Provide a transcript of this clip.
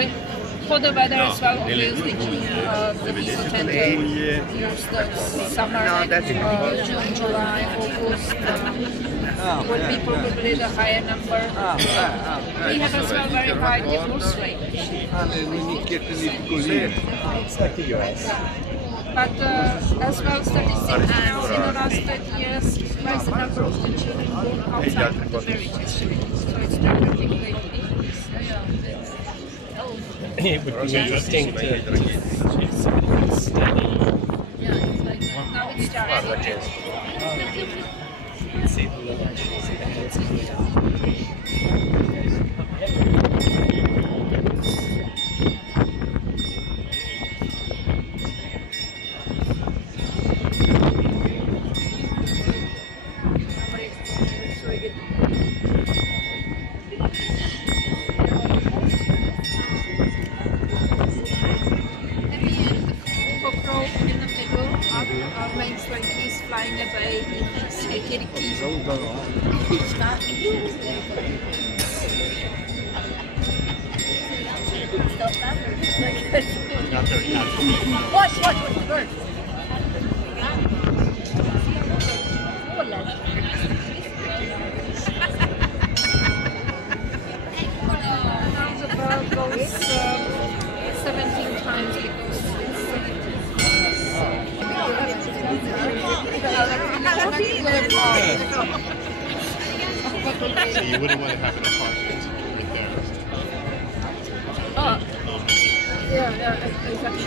But for the weather as well, obviously, the people tend to use the summer, June, July, August, would be probably the higher number. We have as well very high divorce rate. It's like the US. But as well, statistics now in the last 30 years, there's the number of the children born outside of the marriages. So it's dramatically increased. It would be interesting to see steady. Yeah, it's like now it's starting. See the little, see the heads. Makes like he's flying away, he's taking keys. Watch, bird. Now the bird goes 17 times because it's 17. So you wouldn't want to have an apartment right there. Yeah, exactly.